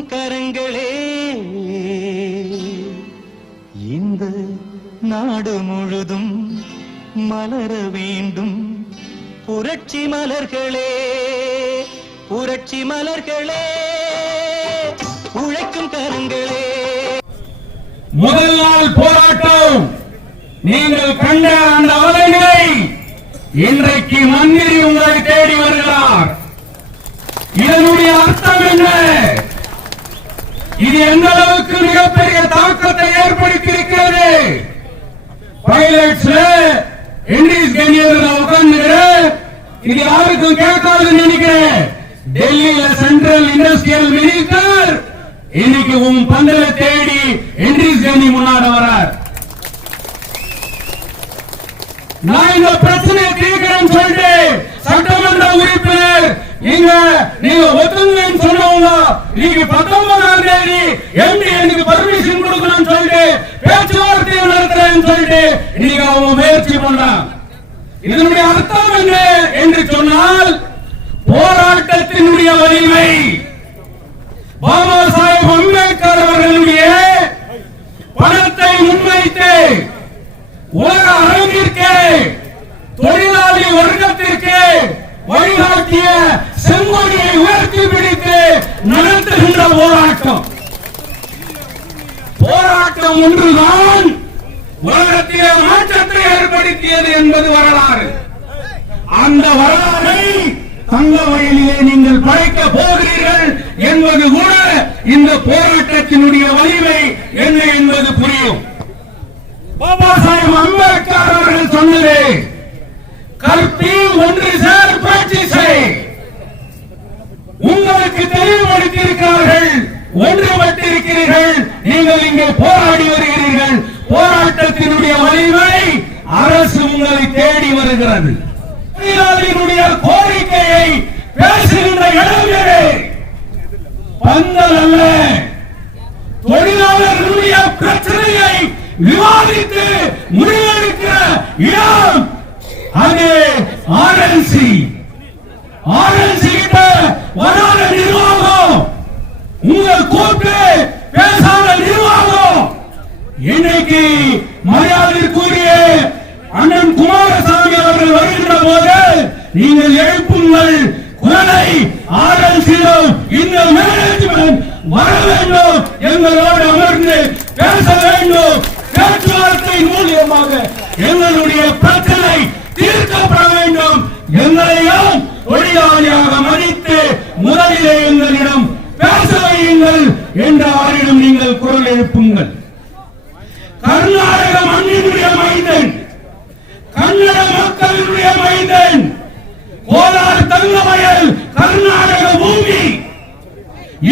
உழைக்கும் கரங்களே இந்த நாடு முழுதும் மலர வேண்டும் புரட்சி மலர்களே புரட்சி மலர்களே உழைக்கும் கரங்களே. முதல் நாள் போராட்டம் நீங்கள் கண்ட அந்த அவலங்களை இன்றைக்கு மந்திரி உங்களை தேடி வருகிறார். இதனுடைய அர்த்தம் என்ன? இது எந்த அளவுக்கு மிகப்பெரிய தாக்கத்தை ஏற்படுத்தியிருக்கிறது. பைலட்ஸ்ல இண்டீஸ் கண்ணியர் உட்கார்ந்து இது யாருக்கும் கேட்காதுன்னு நினைக்கிறேன். டெல்லியில சென்ட்ரல் இண்டஸ்ட்ரியல் மினிஸ்டர் இன்னைக்கு உன் பந்தல தேடி இண்டீஸ் கண்ணி முன்னாடி வரார். நான் இந்த பிரச்சனையை தீர்க்கிறேன்னு சொல்லிட்டு சட்டமன்ற உறுப்பினர் நீங்க ஒத்துங்கன்னு சொன்னவங்க நீங்க 19ஆம் தேதி எம்பி எனக்கு பர்மிஷன் கொடுக்கணும்னு சொல்லிட்டு பேச்சுவார்த்தை நடத்துறேன்னு சொல்லிட்டு நீங்க அவங்க முயற்சி பண்றாங்க. இதனுடைய அர்த்தம் என்ன என்று சொன்னால் போராட்டத்தினுடைய வலிமை பாபா சாஹேப் அம்பேத்கர் அவர்களுடைய பணத்தை முன்வைத்து உலக அரங்கிற்கு தொழிலாளி வர்க்கத்திற்கு வழிகாட்டிய செங்கோடியை உயர்த்தி பிடித்து நடத்துகின்ற போராட்டம் ஒன்றுதான் உலகத்திலே மாற்றத்தை ஏற்படுத்தியது என்பது வரலாறு. அந்த வரலாறை தங்க வயலிலே நீங்கள் படைக்க போகிறீர்கள் என்பது கூட இந்த போராட்டத்தினுடைய வலிமை என்ன என்பது புரியும். பாபா சாஹேப் அம்பேத்கர் அவர்கள் சொன்னது கல்வி ஒன்று சேர் பேச்சு செய். உங்களுக்கு தெளிவுபடுத்தியிருக்கிறார்கள், ஒன்றுபட்டிருக்கிறீர்கள், நீங்கள் இங்கே போராடி வருகிறீர்கள். போராட்டத்தினுடைய வலிமை அரசு உங்களை தேடி வருகிறது. தொழிலாளிகளுடைய கோரிக்கையை பேசுகின்ற இடங்களே பந்தல் அல்ல. தொழிலாளர்களுடைய பிரச்சனையை விவாதித்து முடிவெடுக்கிற இடம் அது ஆர்எல்சி. கிட்ட வராத நிர்வாகம், உங்கள் கூட்டு பேசாத நிர்வாகம். இன்னைக்கு மரியாதைக்குரிய அண்ணன் குமாரசாமி அவர்கள் வருகின்ற போது நீங்கள் எழுப்புங்கள் குரலை. ஆர்எல்சியிலும் இந்த மேனேஜ்மெண்ட் வர வேண்டும், எங்களோடு அமர்ந்து பேச வேண்டும். பேச்சுவார்த்தை மூலியமாக எங்களுடைய பிரச்சனை தீர்க்கப்பட வேண்டும். எங்களையும் தொழிலாளியாக மதித்து முதலிலே எங்களிடம் பேச வையுங்கள் என்று அவரிடம் நீங்கள் குரல் எழுப்புங்கள். கர்நாடக மண்ணினுடைய மைந்தன், கன்னட மக்களுடைய மைந்தன், கோலார் தங்கவயல் கர்நாடக பூமி.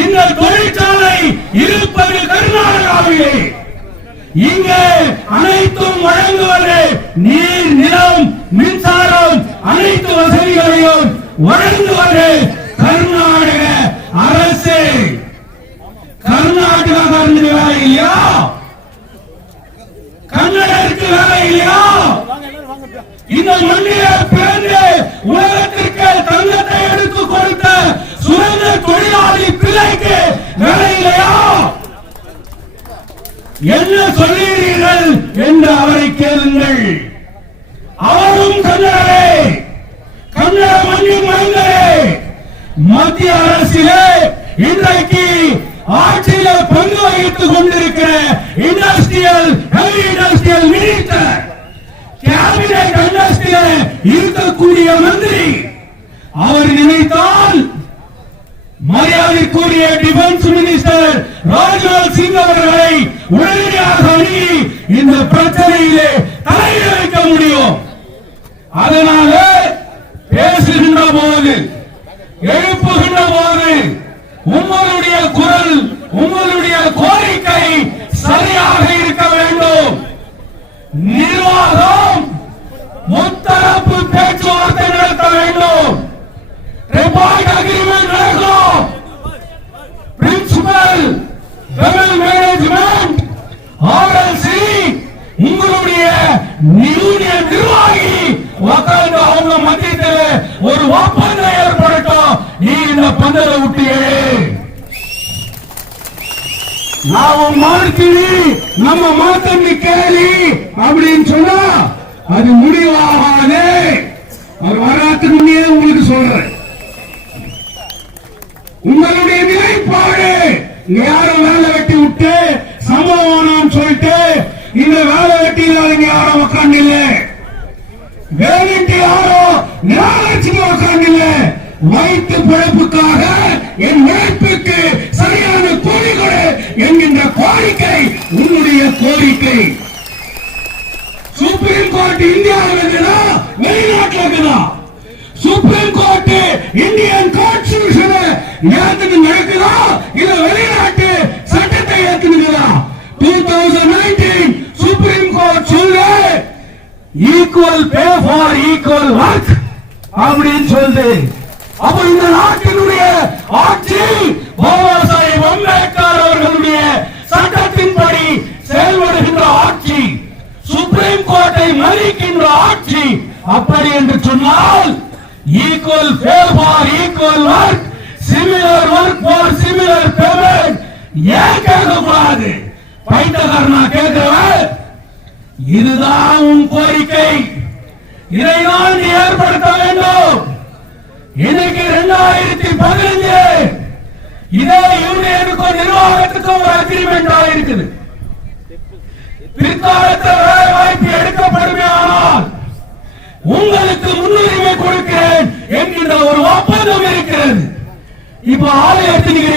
இந்த தொழிற்சாலை இருப்பது கர்நாடகாவிலே. இங்கே அனைத்தும் வழங்குவது நீர், நிலம், மின்சாரம் அனைத்து வசதிகளையும் வழங்குவது கர்நாடக அரசு. கர்நாடகாவுக்கு வேலை இல்லையா? கன்னடருக்கு வேலை இல்லையா? இந்த மண்ணிலே பிறந்து உலகத்திற்கு தங்கத்தை எடுத்து கொடுத்த சுதந்திர தொழிலாளி பிள்ளைக்கு வேலை இல்லையா? என்ன சொல்லுகிறீர்கள் என்று அவரை கேளுங்கள். அவரும் கன்னடரே, கன்னட மண்ணின் மைந்தரே. மத்திய அரசிலே இன்றைக்கு ஆட்சியில பங்கு வகித்துக் கொண்டிருக்கிற industrial heavy industrial minister, cabinet இண்டஸ்ட்ரியில் இருக்கக்கூடிய மந்திரி, அவர் நினைத்தால் மரியாதைக்குரிய டிஃபென்ஸ் மினிஸ்டர் ராஜ்நாத் சிங் அவர்களை உடனடியாக அணுகி இந்த பிரச்சனையிலே தலையிட வைக்க முடியும். அதனால பேசுகின்ற போது, எழுப்புகின்ற போது உங்களுடைய குரல், உங்களுடைய கோரிக்கை சரியாக இருக்க வேண்டும். நிர்வாகம் முத்தரப்பு பேச்சுவார்த்தை நடத்த வேண்டும். ரிப்போர்ட் அக்ரிமெண்ட் நடக்கும். பிரின்சிபல் லெவல் மேனேஜ்மெண்ட் ஆர்எல்சி உங்களுடைய யூனியன் நிர்வாகி உட்கார்ந்து அவங்க மத்தியத்தில் ஒரு ஒப்பந்தம் ஏற்படட்டும். நீ இந்த பந்தலை விட்டு ನಾವು ಮಾಡ್ತೀವಿ ನಮ್ಮ ಮಾತನ್ನು ಕೇಳಿ அப்படின்னு சொன்னா அது முடிவாகாது. அவர் வராதுக்கு முன்னே உங்களுக்கு சொல்றேன், உங்களுடைய நிலைப்பாடு இங்க யாரும் வேலை வெட்டி விட்டு சம்பளம் சொல்லிட்டு இந்த வேலை வெட்டி இல்லாதவங்க யாரும் உட்காந்து இல்ல, வேலைக்கு யாரும் நிராகரிச்சுட்டு உட்காந்து இல்ல. வயிற்று பிழைப்புக்காக என் உழைப்புக்கு சரியான கூலி கொடு என்கின்ற கோரிக்கை உன்னுடைய கோரிக்கை. சுப்ரீம் கோர்ட் இந்தியாவில் இருக்குதா வெளிநாட்டில் இருக்குதா? சுப்ரீம் கோர்ட் இந்தியன் கான்ஸ்டிடியூஷனை ஏத்துக்கு நடக்குதா இல்ல வெளிநாட்டு சட்டத்தை ஏத்துக்குதா? 2019 சுப்ரீம் கோர்ட் சொல்லு equal pay for equal work அப்படின்னு சொல்லுது. அப்ப இந்த நாட்டினுடைய ஆட்சி பாபா சாஹேப் அம்பேத்கர் அவர்களுடைய சட்டத்தின்படி செயல்படுகின்ற ஆட்சி, சுப்ரீம் கோர்ட்டை மதிக்கின்ற ஆட்சி. அப்படி என்று சொன்னால் equal pay for equal work, similar work for similar payment ஏன் கேட்கக்கூடாது? பைத்தகர்னா கேட்கிறவன் இதுதான் உன் கோரிக்கை, இதைதான் நீ ஏற்படுத்த வேண்டும். இன்னைக்கு 2015 இதே யூனியனுக்கும் நிர்வாகத்துக்கும் ஒரு அக்ரிமெண்ட் ஆயிருக்குது. பிற்காலத்தில் வேலை வாய்ப்பு எடுக்கப்படுமே ஆனால் உங்களுக்கு முன்னுரிமை கொடுக்கிறேன் என்கின்ற ஒரு ஒப்பந்தம் இருக்கிறது. இப்ப ஆலயத்தில் நீங்க